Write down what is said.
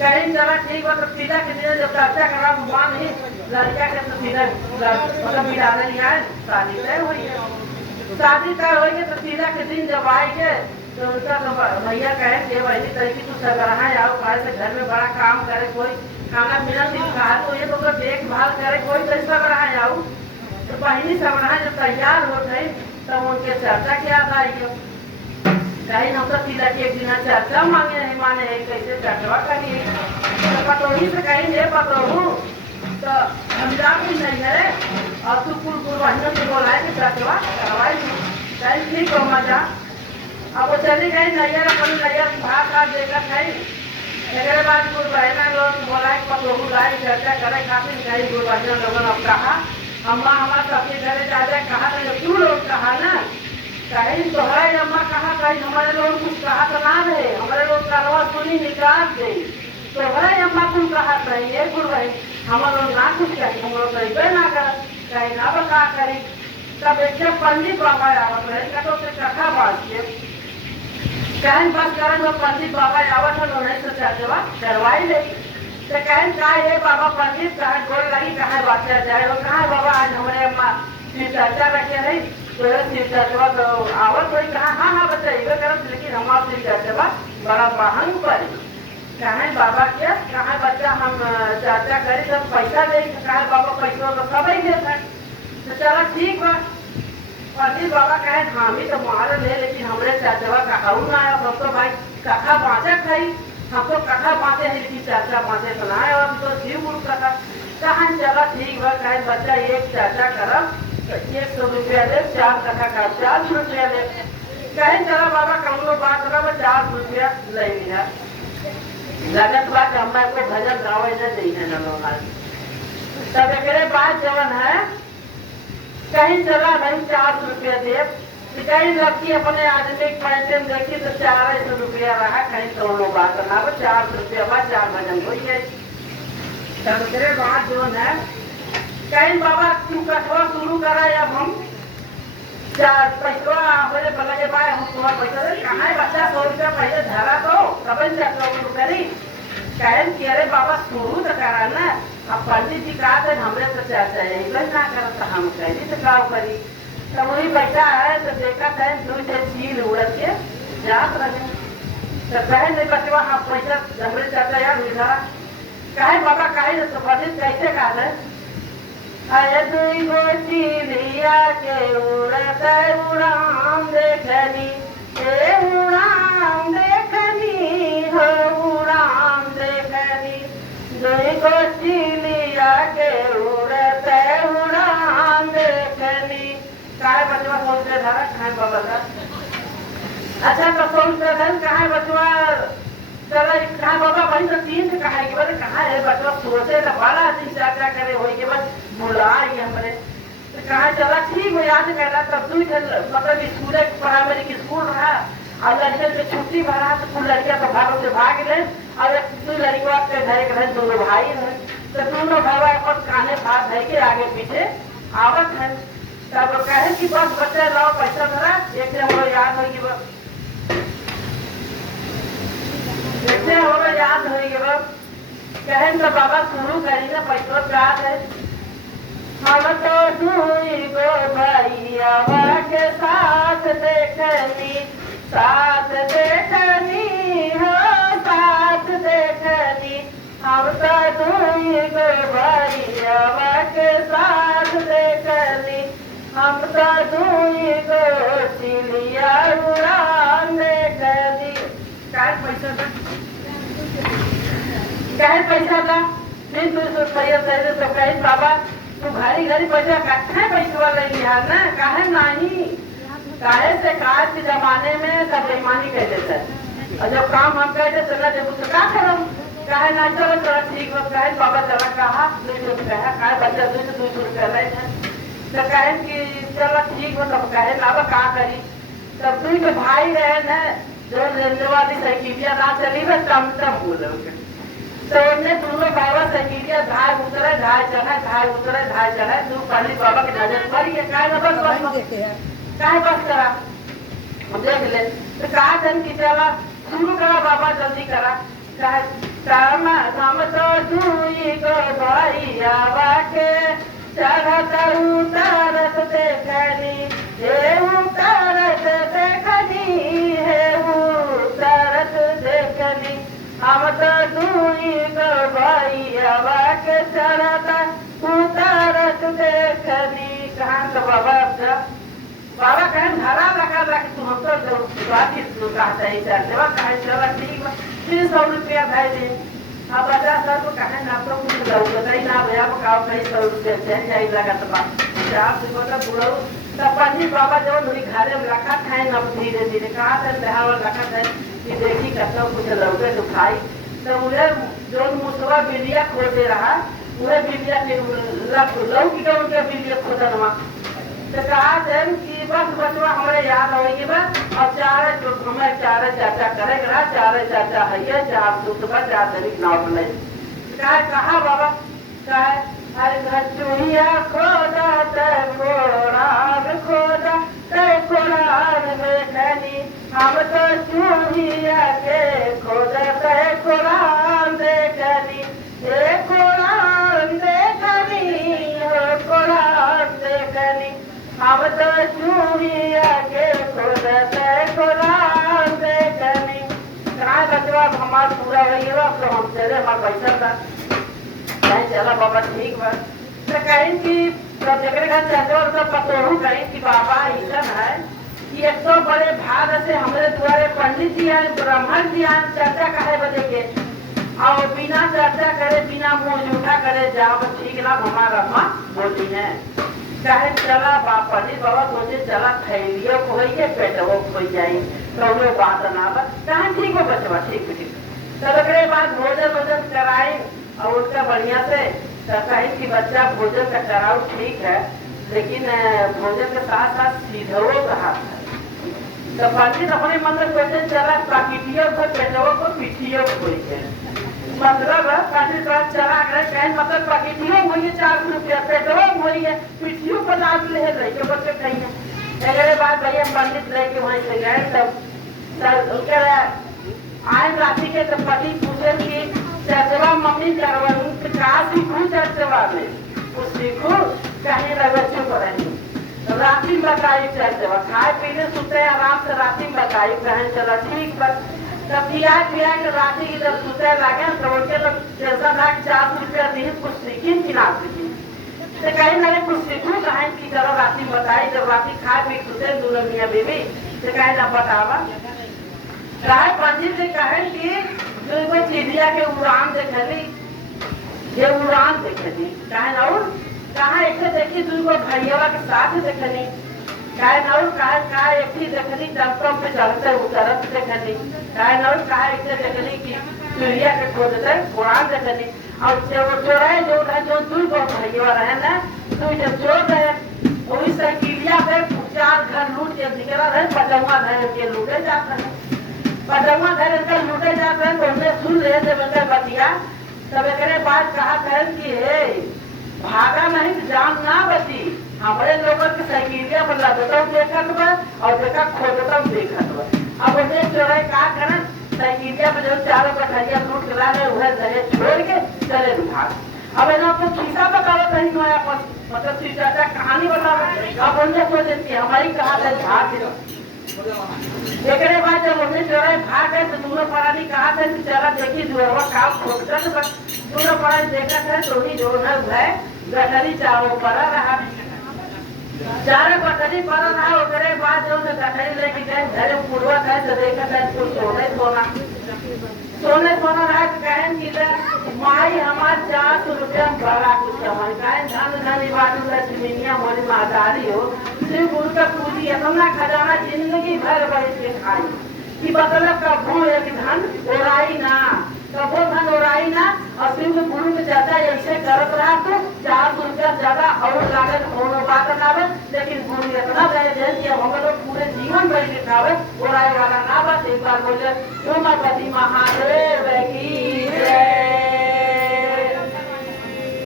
कहीं चला ठीक हो तो सीधा किसी ने जब चर्चा करा भगवान नहीं लड़का के तो सीधा मतलब बिठा नहीं आए शादी तय हुई है। शादी तय हुई है तो सीधा के दिन जब आएंगे तो उनका तो भैया कहे कि वही तरीके तू सगरहा आओ कहे से घर में बड़ा काम करे कोई खाना पीना सिखा तो ये तो देखभाल करे कोई तो सगरहा आओ तो पहली सगरहा जब तैयार हो गई तब उनके चर्चा क्या आई है कहीं हम तो सीधा एक दिन चर्चा मांगे नहीं माने कैसे चर्चा करिए तो पतोही से कहीं ले पतोहू तो हम जा भी नहीं है और तू कुल बहनों से बोलाए कि चर्चा करवाई कहीं ठीक हो मजा अब वो चली गई नैयर अपन नैयर भाग का देकर गई एक बाद कुल बहना लोग बोलाए पतोहू लाए चर्चा करे खातिर कहीं कुल बहनों लोगों ने कहा अम्मा हमारा सबके घरे जा जाए कहा तो क्यों लोग कहा ना कहीं तोहरा अम्मा कहा कहीं हमारे लोग कुछ कहा तो ना रहे हमारे लोग करवा सुनी निकाल दे तोहरा अम्मा तुम कहा रही है गुरु भाई हमारे लोग ना कुछ कही हम लोग कहीं ना कर कहीं ना बता करी तब एक पंडित बाबा आवत रहे कटो से कथा बात किए कहीं बस करें तो पंडित बाबा आवत है उन्हें तो चर्चा करवाई ले तो कहीं का ये बाबा पंडित कहा गोल लगी कहा बात जाए वो कहा बाबा आज हमारे अम्मा चर्चा रखे रही तो चर्चा तो आवत कोई कहा हाँ हाँ बताइए करत लेकिन हमारे चर्चा बड़ा महंग पड़ी कहा बाबा क्या कहा बच्चा हम चर्चा करी सब पैसा दे कहा बाबा पैसा तो सब ही देता है तो चलो ठीक बा पंडित बाबा कहे हाँ भी तो मार ले लेकिन हमारे चर्चा कहा ना आया सब तो भाई कथा बाँचे खाई हम तो कथा बाँचे है लेकिन चर्चा बाँचे तो ना आया हम तो शिव गुरु कथा कहा चला ठीक बा कहे बच्चा एक चर्चा करब 100 रुपया ले 4 कथा का 400 रुपया ले कहीं चला बाबा कमलो बात रहा 400 रुपया ले लिया लगत बात अम्मा को भजन गावे न देने न लोग तब एक बात जवन है कहीं चला भाई 400 रुपया दे कहीं लड़की अपने आदमी पैसे देखी तो 400 रुपया रहा कहीं तो लोग बात ना 400 रुपया बाद 4 भजन हो गए तब तेरे बात जो है कहीं बाबा तू कठवा शुरू करा अब हम चार पैसा बोले भला के भाई हम तुम्हारा पैसा दे कहाँ है बच्चा 100 रुपया पहले धरा तो तब शुरू करी कहें कि अरे बाबा शुरू तो करा ना अब पंडित जी कहा थे हमरे तो चाचा यही ना करता हम कही तो का करी तब वही बैठा है तो देखा था 2 से चील उड़ के जात रहे तो कहे नहीं बचवा आप पैसा हमरे चाचा यार धरा कहे बाबा कहे तो पंडित कैसे कहा है अरे दुई गोची लिया के उड़त उड़ाम देखनी ए उड़ाम देखनी हो उड़ाम देखनी दुई गोची लिया के उड़त उड़ाम देखनी काहे बचवा सोचते था काहे बाबा था अच्छा तो सोचते थे काहे बचवा चला कहा बाबा भाई तो 3 से कहा कि बोले कहा है बच्चा सोचे तो बड़ा दिन चर्चा करे हो के बाद बुला ये हमरे तो कहा चला ठीक हो याद करना तब तू मतलब स्कूल प्राइमरी स्कूल रहा और लड़के से छुट्टी भरा तो कुल लड़कियां तो भागों से भाग ले और तू लड़कियों के घर दोनों भाई है तो दोनों भाई अपन काने भाग है के आगे पीछे आवत है तब कहे कि बस बच्चा लाओ पैसा धरा एक से हम याद हो कि देखते होगा याद होगी वो कहें तो बाबा शुरू करेंगे पैसों याद है हम तो दुई गो भैया के साथ देखनी हो साथ देखनी हम तो दुई गो भैया के साथ देखनी हम तो दुई गो चिड़िया उड़ान देखनी पैसा था कहे पैसा था फिर 200 रुपया दे तो कहे बाबा तू घड़ी घड़ी पैसा कट्ठे पैसा ले लिया ना काहे नहीं काहे से आज के जमाने में सब बेईमानी कर देते हैं और जब काम हम कहते चला जब उसका क्या करो काहे ना चलो चलो ठीक हो कहे बाबा चला कहा 200 रुपया कहे बच्चा 200 रुपया ले तो कहे कि चलो ठीक हो तब कहे बाबा क्या करी तब तू तो भाई रहे ना जो रेलवे वाली साइकिलिया ना चली बस टमटम बोले तो उन्हें दोनों बाबा साइकिलिया धाय उतरे धाय चढ़े तू पंडित बाबा की नजर पड़ी है काहे बस करा देख ले तो कहा जन की चला शुरू करा बाबा जल्दी करा काम हम तो दुई गो भैयावा के चढ़त उतारत देखनी हे उतारत देखनी हे उतारत देखनी हम तो दुई गो भैयावा के चढ़त उतारत देखनी। कहाँ तो बाबा कहें धरा लगा रख तुम तो बात कहता है चलने कहे चला ठीक बा 300 रुपया भाई दे। अब बच्चा सर को कहे ना तो कुछ लगता ही ना भैया पकाओ भाई 100 रुपया चल जाए लगा तो बात आप से बोला बुढ़ाओ तब पंडित बाबा जो मेरी घरे में रखा था ना धीरे धीरे कहा था बिहार रखा था कि देखी कतो कुछ लौटे तो खाई तो मुझे जो मुसवा बिलिया खोदे रहा वह बिलिया के लौकी का उनका बिलिया खोदा नवा तो कहा था कि बस बचवा हमारे याद होगी बस अब हमें चारे चाचा करेगा चारे चाचा है ये 4 सूत्र का 4 तरीक नाव बने कहा बाबा कहा अरे चूहिया खोदा खोदा में खनी हम तो चूहिया के खोदा कोरान देखनी कोरान देखनी कोरान देखनी हम तो चूहिया के खोदा कोरान देखनी। कहा बचवा हमारा पूरा हो गया तो हम चले हमारा पैसा था कहीं चला बाबा ठीक बा तो कहीं कि जगह का चाचो तो पतोहू कहीं कि बाबा ऐसा है कि एक तो बड़े भाग से हमारे द्वारे पंडित जी आए ब्राह्मण जी आए चर्चा कहे बजे के और बिना चर्चा करे बिना मुंह जूठा करे जाओ ठीक ना हमारा माँ बोली है कहे चला पंडित बाबा सोचे चला थैलियों को होइए पेटवो खोई जाए तो बात ना बस कहा ठीक हो बचवा ठीक ठीक तब अगले बाद भोजन कराए और उसका बढ़िया से कहीं कि बच्चा भोजन का कराओ ठीक है लेकिन भोजन के साथ साथ सीधो रहा तो पंडित अपने मन में सोचे चला प्राकृतियों को पेटवो को पीठियों को मतलब पंडित चला कहीं मतलब प्राकृतियों हुई 400 रुपया पेटवो हुई है पीठियों को लाभ ले रही बच्चे कहीं अगले बाद भैया पंडित लेके वहीं से गए तब उनके आए राशि के तो पति पूछे कि चर्चवा मम्मी करवाऊं का सीखू चर्चवा में कुछ सीखू कहीं लगे चुप रही राशि बताई चर्चवा खाए पीने सुते आराम से राशि बताई कहें चला ठीक बस तब पिया के राशि की जब सुते लगे तो उनके लोग जैसा था 400 रुपया दी कुछ सीखी कि ना सीखी तो कहीं लगे कुछ सीखू कहें कि चलो राशि बताई जब राशि खाए पी सुते दोनों मियाँ बीवी तो कहें ना बतावा कहे पंडित जी कहे कि चिड़िया के उड़ान देखली ये उड़ान देखली कहे और कहा एक देखी तुमको भैया के साथ देखली कहे और कहा एक ही देखली टमटम पे चढ़ते उतरत देखली कहे और कहा एक देखली कि चिड़िया के खोदते उड़ान देखली और चोराए जो तुमको भैया रहे ना तो जब चोर रहे वही साइकिलिया पे 4 घर लूट के निकला रहे पचौवा धर के लूटे जाते हैं पचौवा धर के लूटे जाते हैं तो हमने सुन रहे थे बंदे बतिया तब एक बात कहा कहें कि हे भागा नहीं जान ना बची हमारे लोगों की साइकिलिया पर लदता देखत बा और देखा खोदता देखत बा अब उन्हें चोराई का करन साइकिलिया पर जो 4 कठरिया लूट के लाने उहे जगह छोड़ के चले भाग अब ना तो खिस्सा बतावा कहीं नया पर मतलब श्री चाचा कहानी बतावा अब उन्हें सोचे कि हमारी कहा था भाग देखने बाद जब हमने चोराई भाग गए तो दोनों परानी कहा था कि चला देखी जुड़वा काम खोदता दोनों परानी देखा था तो ही जो है गठरी चारों पर रहा 4 गठरी पर रहा उसके बाद जो गठरी लेके गए घर पूर्वा था तो देखा था कुछ सोने सोना रहा कहें कि माई हमार 400 रुपया बड़ा कुछ हमारे कहें धन धनी बाटू लक्ष्मीनिया मोरी महादारी हो श्री गुरु का पूजी अपना खजाना जिंदगी भर बैठ के खाई कि मतलब कबू एक धन ओराई ना कबो धन ओराई ना और श्री गुरु के ज्यादा ऐसे करत रहा तो 400 रुपया ज्यादा और लागत होने बात ना लेकिन गुरु इतना दे कि हम लोग पूरे जीवन बैठ के खावे ओराई वाला ना बस एक बार बोले उमापति महादेव की